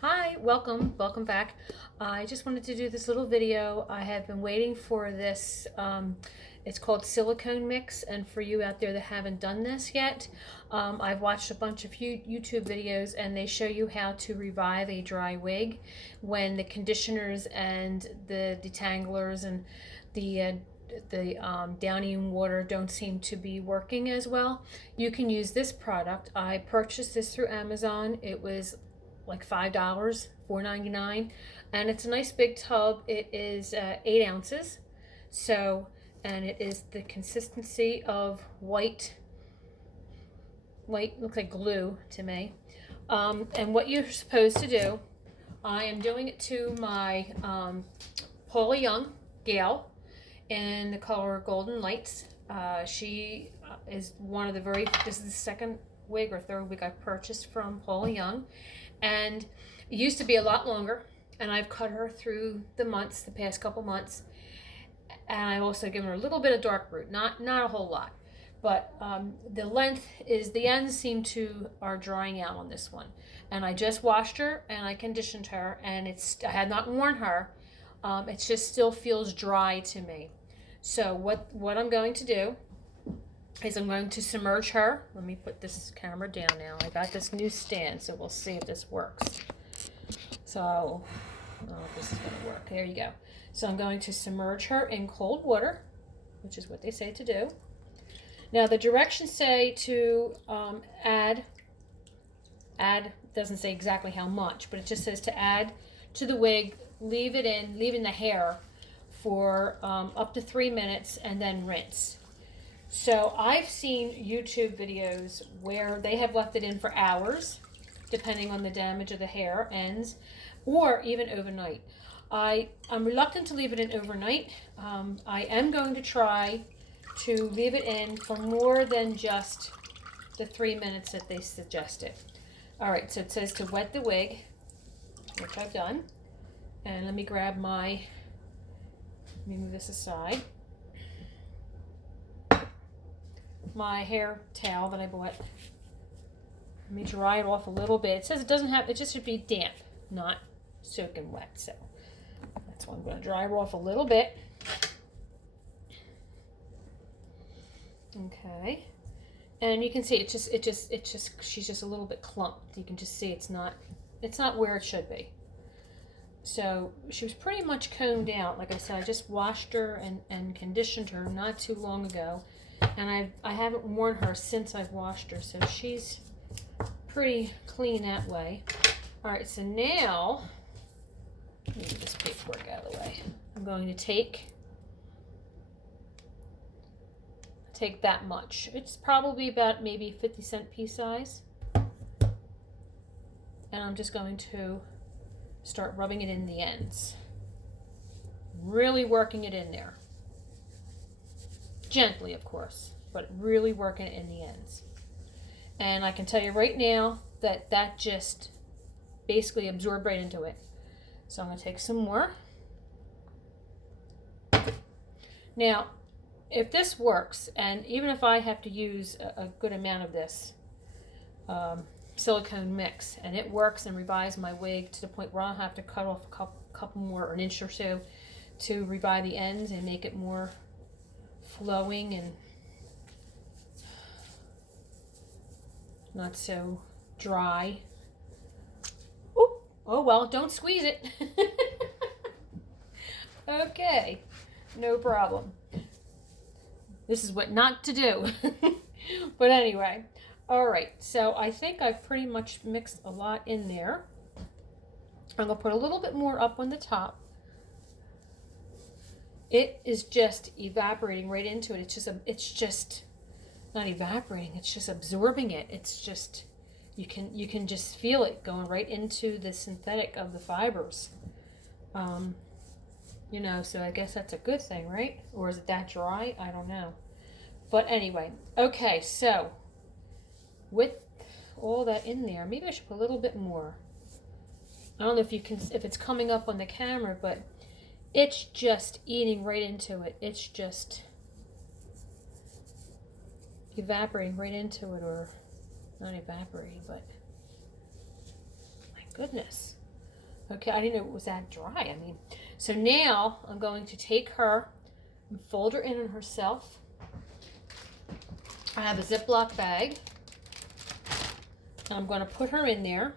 Hi, welcome back. I just wanted to do this little video. I have been waiting for this. It's called silicone mix, and for you out there that haven't done this yet, I've watched a bunch of YouTube videos, and they show you how to revive a dry wig when the conditioners and the detanglers and the downy water don't seem to be working as well. You can use this product. I purchased this through Amazon. It was like $5, $4.99, and it's a nice big tub. It is 8 ounces, so, and it is the consistency of white, looks like glue to me. And what you're supposed to do, I am doing it to my Paula Young, Gayle, in the color Golden Lights. She is one of the this is the second wig or third wig I purchased from Paula Young, and it used to be a lot longer, and I've cut her through the months, the past couple months, and I've also given her a little bit of dark root, not a whole lot, but the length is, the ends are drying out on this one, and I just washed her and I conditioned her, and I had not worn her. It just still feels dry to me. So what I'm going to do is I'm going to submerge her. Let me put this camera down now. I got this new stand, so we'll see if this works. So, I don't know if this is going to work. There you go. So I'm going to submerge her in cold water, which is what they say to do. Now the directions say to add, doesn't say exactly how much, but it just says to add to the wig, leave in the hair for up to 3 minutes, and then rinse. So I've seen YouTube videos where they have left it in for hours, depending on the damage of the hair ends, or even overnight. I'm reluctant to leave it in overnight. I am going to try to leave it in for more than just the 3 minutes that they suggested. All right, so it says to wet the wig, which I've done. And let me move this aside. My hair towel that I bought. Let me dry it off a little bit. It says it just should be damp, not soaking wet. So that's why I'm going to dry it off a little bit. Okay. And you can see she's just a little bit clumped. You can just see it's not where it should be. So she was pretty much combed out. Like I said, I just washed her and conditioned her not too long ago. And I haven't worn her since I've washed her, so she's pretty clean that way. All right, so now, let me get this paperwork out of the way. I'm going to take that much. It's probably about maybe 50-cent piece size. And I'm just going to start rubbing it in the ends. Really working it in there. Gently, of course, but really working it in the ends. And I can tell you right now that just basically absorbed right into it. So I'm going to take some more. Now, if this works, and even if I have to use a good amount of this silicone mix, and it works and revives my wig to the point where I'll have to cut off a couple more, or an inch or two, to revive the ends and make it more flowing and not so dry. Ooh, oh well, don't squeeze it. Okay, no problem. This is what not to do. But anyway, all right, so I think I've pretty much mixed a lot in there. I'm gonna put a little bit more up on the top. It is just evaporating right into it. It's just not evaporating. It's just absorbing it. It's just, you can just feel it going right into the synthetic of the fibers. You know, so I guess that's a good thing, right? Or is it that dry? I don't know. But anyway, okay, so with all that in there, maybe I should put a little bit more. I don't know if it's coming up on the camera, but it's just eating right into it. It's just evaporating right into it, or not evaporating, but my goodness. Okay, I didn't know it was that dry. I mean, so now I'm going to take her and fold her in on herself. I have a Ziploc bag. I'm going to put her in there.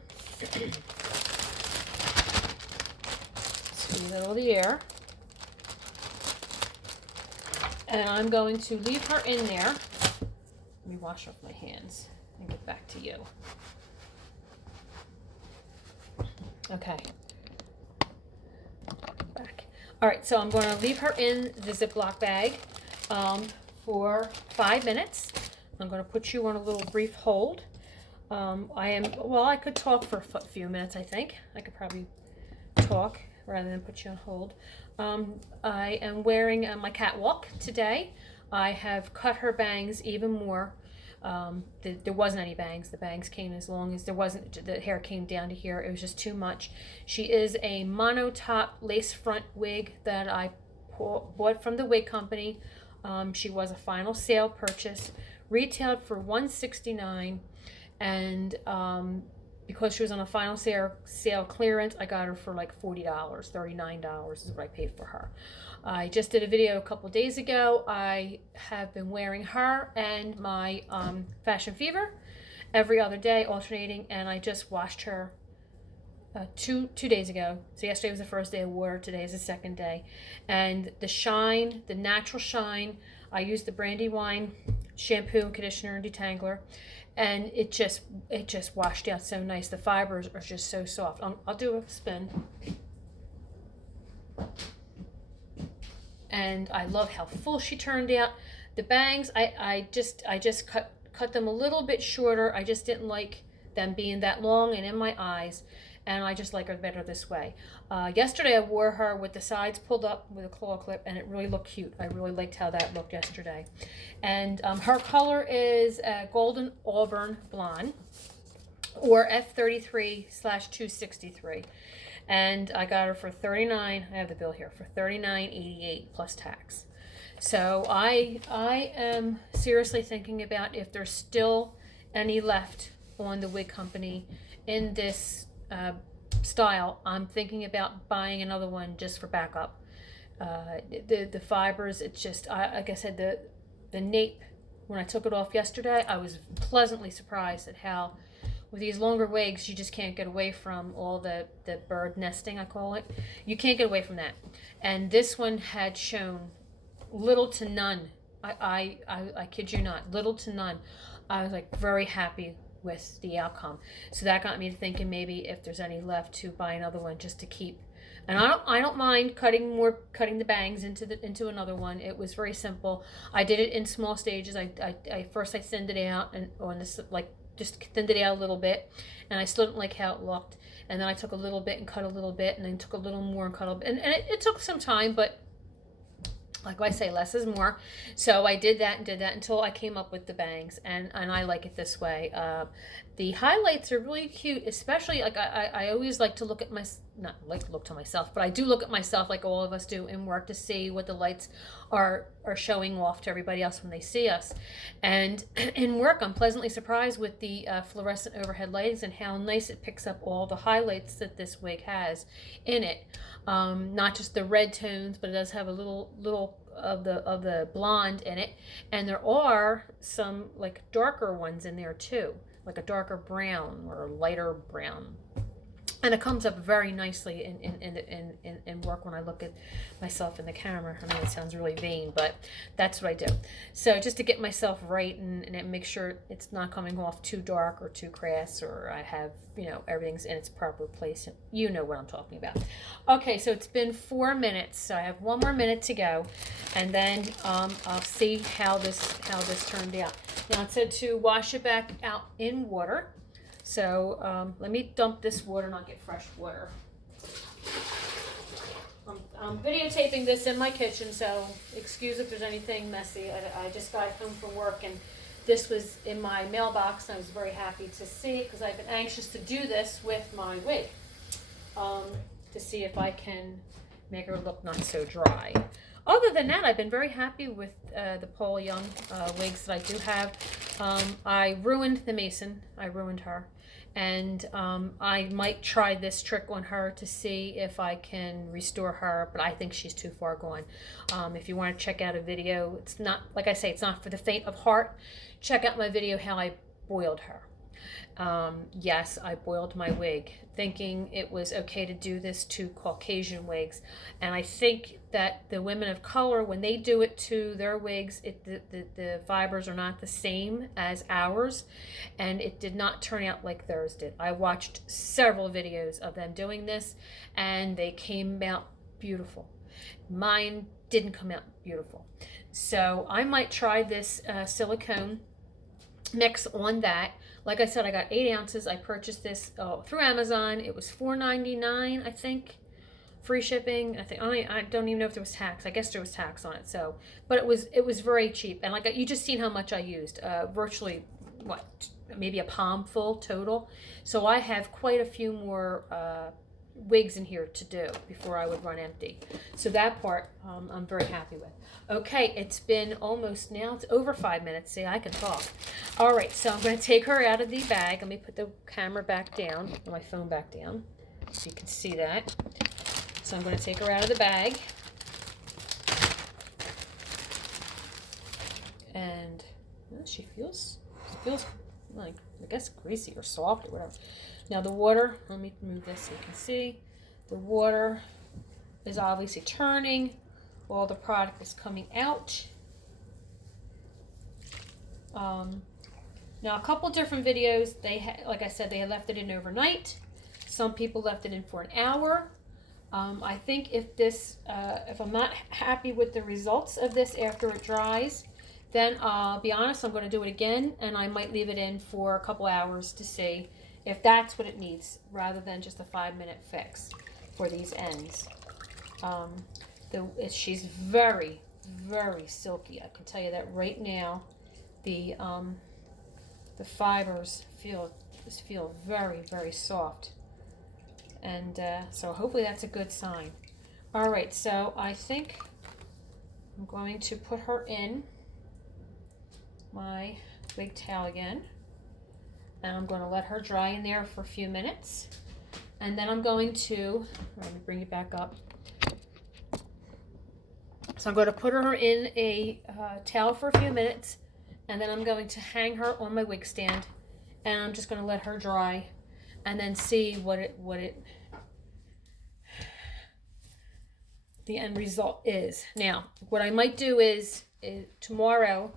Squeeze out all the air. And I'm going to leave her in there. Let me wash off my hands and get back to you. Okay. Back. All right, so I'm going to leave her in the Ziploc bag for 5 minutes. I'm going to put you on a little brief hold. I could talk for a few minutes, I think. I could probably talk rather than put you on hold. I am wearing my catwalk today. I have cut her bangs even more. There wasn't any bangs. The bangs came as long as there wasn't, the hair came down to here. It was just too much. She is a monotop lace front wig that I bought from the wig company. She was a final sale purchase, retailed for $169, and because she was on a final sale clearance, I got her for like $40, $39 is what I paid for her. I just did a video a couple days ago. I have been wearing her and my Fashion Fever every other day, alternating, and I just washed her two days ago. So yesterday was the first day I wore her, today is the second day. And the shine, the natural shine, I used the Brandywine shampoo, conditioner, and detangler, and it just washed out so nice. The fibers are just so soft. I'll do a spin. And I love how full she turned out. The bangs, I just cut them a little bit shorter. I just didn't like them being that long and in my eyes, and I just like her better this way. Yesterday I wore her with the sides pulled up with a claw clip, and it really looked cute. I really liked how that looked yesterday. And her color is golden auburn blonde, or F33/263. And I got her for $39. I have the bill here for $39.88 plus tax. So I am seriously thinking about if there's still any left on the wig company in this style. I'm thinking about buying another one just for backup. The fibers, it's just, like I said, the nape, when I took it off yesterday, I was pleasantly surprised at how, with these longer wigs, you just can't get away from all the bird nesting, I call it. You can't get away from that. And this one had shown little to none. I kid you not, little to none. I was like very happy with the outcome. So that got me to thinking maybe if there's any left to buy another one just to keep. And I don't mind cutting the bangs into another one. It was very simple. I did it in small stages. First I thinned it out, and on this, like, just thinned it out a little bit, and I still didn't like how it looked. And then I took a little bit and cut a little bit, and then took a little more and cut a little bit. And it took some time, but like I say, less is more. So I did that until I came up with the bangs, and I like it this way. The highlights are really cute, especially like I always like to look at not like to look to myself, but I do look at myself like all of us do in work to see what the lights are showing off to everybody else when they see us. And in work, I'm pleasantly surprised with the fluorescent overhead lights and how nice it picks up all the highlights that this wig has in it. Not just the red tones, but it does have a little of the blonde in it, and there are some like darker ones in there too, like a darker brown or a lighter brown. And it comes up very nicely in work when I look at myself in the camera. I mean, it sounds really vain, but that's what I do. So just to get myself right and make sure it's not coming off too dark or too crass, or I have, everything's in its proper place. You know what I'm talking about. Okay, so it's been 4 minutes, so I have 1 more minute to go, and then I'll see how this turned out. Now it said to wash it back out in water. So let me dump this water and I'll get fresh water. I'm videotaping this in my kitchen, so excuse if there's anything messy. I just got home from work and this was in my mailbox, and I was very happy to see it because I've been anxious to do this with my wig to see if I can make her look not so dry. Other than that, I've been very happy with the Paula Young wigs that I do have. I ruined the Mason. I ruined her. And I might try this trick on her to see if I can restore her, but I think she's too far gone. If you want to check out a video, it's not, like I say, it's not for the faint of heart. Check out my video how I boiled her. Yes, I boiled my wig, thinking it was okay to do this to Caucasian wigs. And I think that the women of color, when they do it to their wigs, the fibers are not the same as ours, and it did not turn out like theirs did. I watched several videos of them doing this, and they came out beautiful. Mine didn't come out beautiful. So I might try this silicone mix on that. Like I said, I got 8 ounces. I purchased this through Amazon. It was $4.99, I think, free shipping. I don't even know if there was tax. I guess there was tax on it. So, but it was very cheap. And like you just seen how much I used. Virtually what, maybe a palm full total. So I have quite a few more wigs in here to do before I would run empty. So that part I'm very happy with. Okay, it's been almost now, it's over 5 minutes. See, I can talk. All right, so I'm going to take her out of the bag. Let me put the camera back down, my phone back down, so you can see that. So I'm going to take her out of the bag. And well, she feels like, I guess, greasy or soft or whatever. Now the water, let me move this so you can see. The water is obviously turning. All the product is coming out. Now a couple different videos, like I said, they had left it in overnight. Some people left it in for an hour. I think if I'm not happy with the results of this after it dries, then I'll be honest, I'm going to do it again, and I might leave it in for a couple hours to see if that's what it needs, rather than just a 5-minute fix for these ends. She's very, very silky. I can tell you that right now. The fibers feel very, very soft, and so hopefully that's a good sign. All right, so I think I'm going to put her in my wig towel again, and I'm going to let her dry in there for a few minutes, and then I'm going to, let me bring it back up. So I'm going to put her in a towel for a few minutes, and then I'm going to hang her on my wig stand, and I'm just going to let her dry, and then see the end result is. Now, what I might do is tomorrow,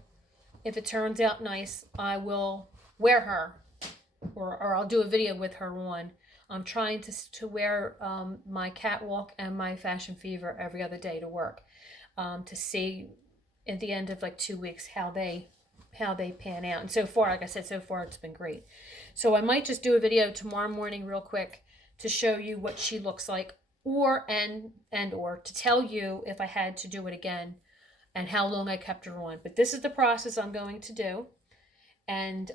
if it turns out nice, I will wear her, or I'll do a video with her on. I'm trying to wear my catwalk and my fashion fever every other day to work, to see at the end of like 2 weeks how they pan out. And so far, like I said, so far it's been great. So I might just do a video tomorrow morning real quick to show you what she looks like, or to tell you if I had to do it again and how long I kept her on. But this is the process I'm going to do, and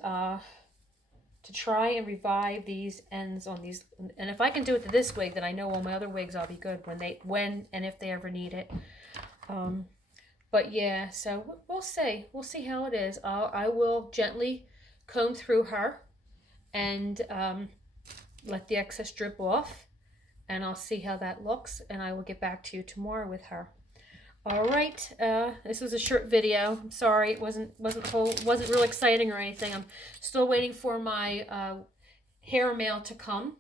to try and revive these ends on these. And if I can do it to this wig, then I know all my other wigs I'll be good when and if they ever need it. But yeah, so we'll see how it is. I will gently comb through her and let the excess drip off, and I'll see how that looks, and I will get back to you tomorrow with her. All right, this was a short video. I'm sorry it wasn't real exciting or anything. I'm still waiting for my hair mail to come.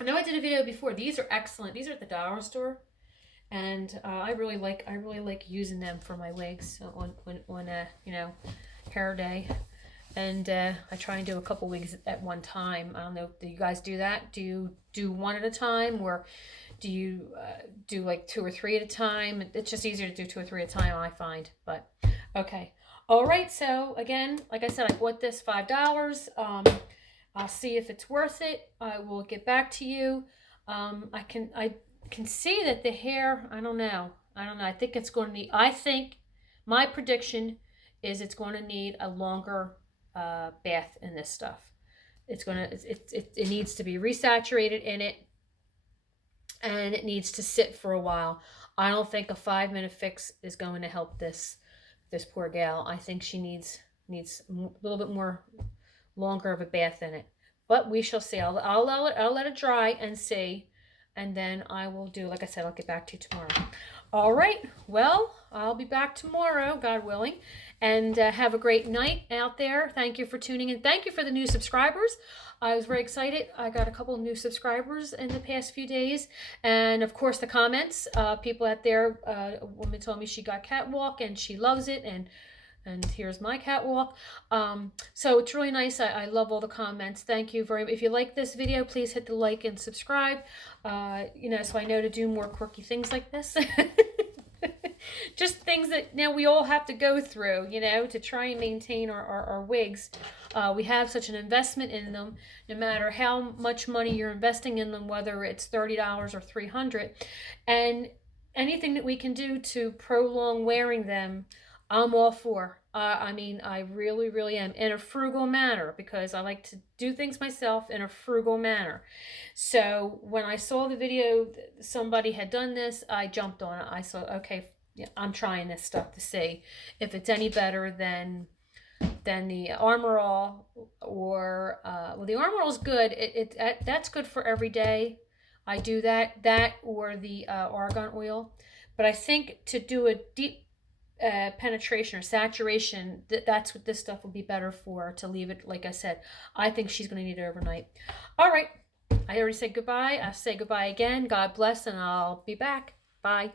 I know I did a video before. These are excellent. These are at the dollar store, and I really like using them for my wigs on hair day. And I try and do a couple wigs at one time. I don't know, do you guys do that? Do you do one at a time, or do you do like 2 or 3 at a time? It's just easier to do 2 or 3 at a time, I find. But okay, all right. So again, like I said, I bought this $5. I'll see if it's worth it. I will get back to you. I can see that the hair, I don't know. I think it's going to need, I think my prediction is it's going to need a longer bath in this stuff. It needs to be resaturated in it, and it needs to sit for a while. I don't think a 5-minute fix is going to help this poor gal. I think she needs a little bit more longer of a bath in it. But we shall see. I'll let it dry and see. And then I will do, like I said, I'll get back to you tomorrow. All right. Well, I'll be back tomorrow, God willing. And have a great night out there. Thank you for tuning in. Thank you for the new subscribers. I was very excited. I got a couple of new subscribers in the past few days. And of course, the comments. People out there, a woman told me she got catwalk and she loves it. And here's my catwalk. So it's really nice. I love all the comments. Thank you very much. If you like this video, please hit the like and subscribe. So I know to do more quirky things like this. Just things that now we all have to go through, to try and maintain our wigs. We have such an investment in them, no matter how much money you're investing in them, whether it's $30 or $300. And anything that we can do to prolong wearing them, I'm all for. I really, really am, in a frugal manner, because I like to do things myself in a frugal manner. So when I saw the video, somebody had done this, I jumped on it. I saw, okay, yeah, I'm trying this stuff to see if it's any better than the Armor All, or the Armor All is good. That's good for every day. I do that or the argan oil, but I think to do a deep penetration or saturation, that's what this stuff will be better for, to leave it. Like I said, I think she's going to need it overnight. All right, I already said goodbye. I'll say goodbye again. God bless, and I'll be back. Bye.